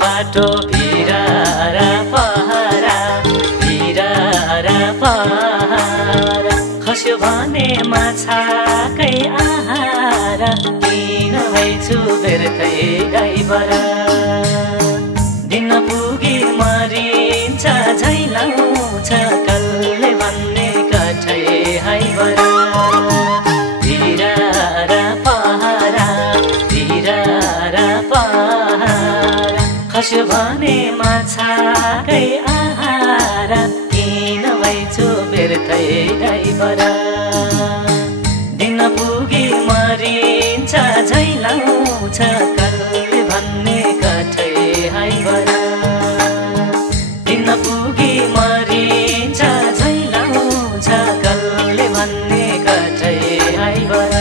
बाटो भिरारा पहारा खस्यो भने माछाकै आहार किन भइछु बेर्कै गाईबर दिन पुगी मरिन्छ झैलाउँछ कल्ले भन्ने कठै हाइबर भिरारा पहारा खस्यो भने माछाकै आहार किन भइछु बेर्कै गाईबर दिन पुगी मरिन्छ झैलाउँछ कल्ले भन्ने कठै हाइबर दिन पुगी मरिन्छ झैलाउँछ कल्ले भन्ने कठै हाइबर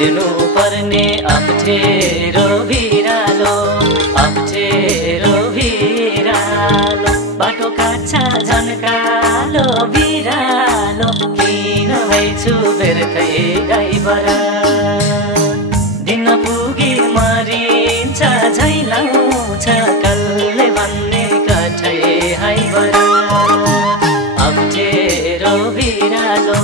हिँड्नु पर्ने अप्ठ्यारो भिरालो बाटो काट्छ झन्कालो भिरालो किन भइछु बेर्कै गाईबर दिन पुगी मरिन्छ झैलाउँछ कल्ले भन्ने कठै हाइबर अप्ठ्यारो भिरालो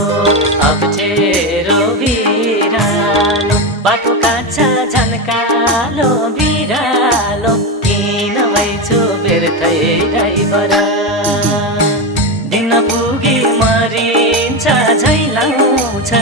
बाटो काट्छ झन्कालो भिरालो किन भइछु बेर्कै गाईबर दिन पुगी मरिन्छ झैलाउँछ